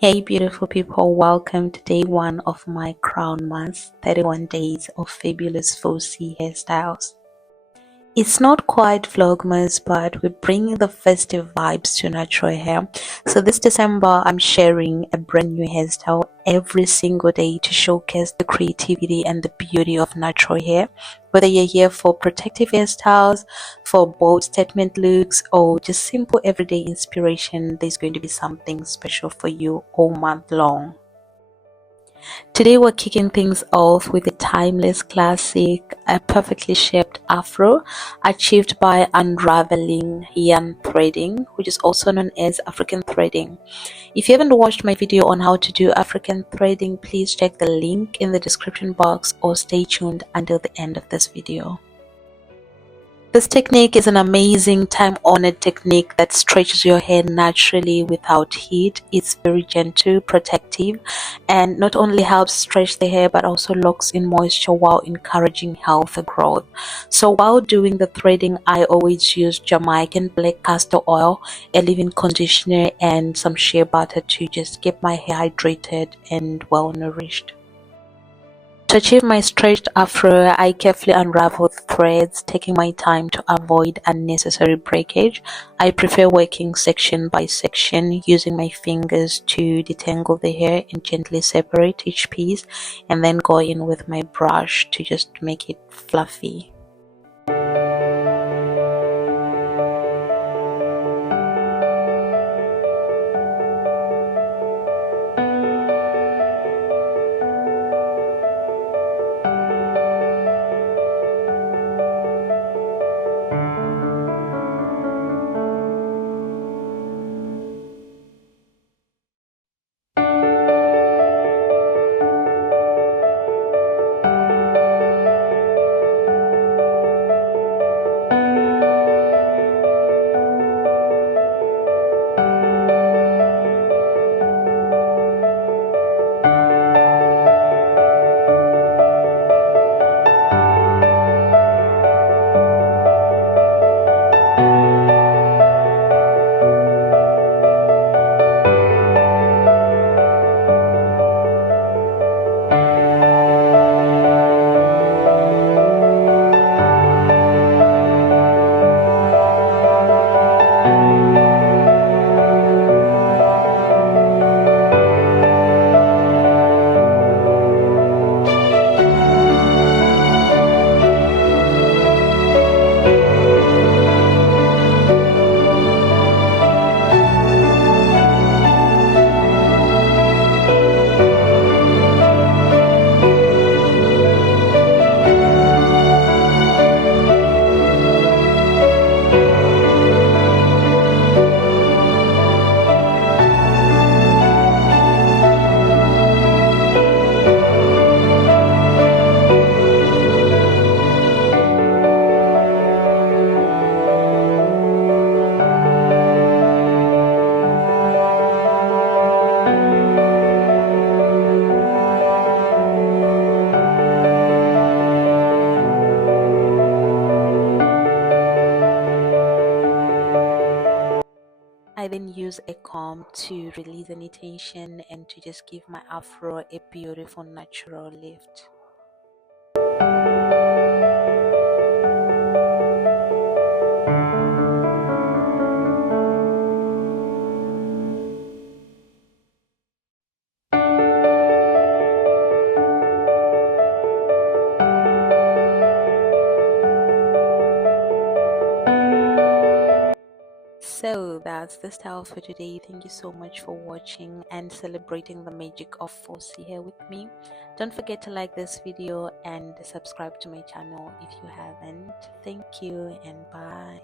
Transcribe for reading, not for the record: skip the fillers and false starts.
Hey beautiful people, welcome to day one of my CrownMas 31 days of fabulous fussy hairstyles. It's not quite vlogmas, but we're bringing the festive vibes to natural hair. So this December I'm sharing a brand new hairstyle every single day to showcase the creativity and the beauty of natural hair. Whether you're here for protective hairstyles, for bold statement looks, or just simple everyday inspiration, there's going to be something special for you all month long. Today we're kicking things off with a timeless classic, a perfectly shaped afro achieved by unraveling yarn threading, which is also known as African threading. If you haven't watched my video on how to do African threading, please check the link in the description box or stay tuned until the end of this video. This technique is an amazing time-honored technique that stretches your hair naturally without heat. It's very gentle, protective, and not only helps stretch the hair but also locks in moisture while encouraging healthy growth. So while doing the threading, I always use Jamaican black castor oil, a leave-in conditioner, and some shea butter to just keep my hair hydrated and well nourished. To achieve my stretched afro, I carefully unravel the threads, taking my time to avoid unnecessary breakage. I prefer working section by section, using my fingers to detangle the hair and gently separate each piece, and then go in with my brush to just make it fluffy. I then use a comb to release any tension and to just give my afro a beautiful natural lift. So that's the style for today. Thank you so much for watching and celebrating the magic of fussy hair with me. Don't forget to like this video and subscribe to my channel if you haven't. Thank you and bye.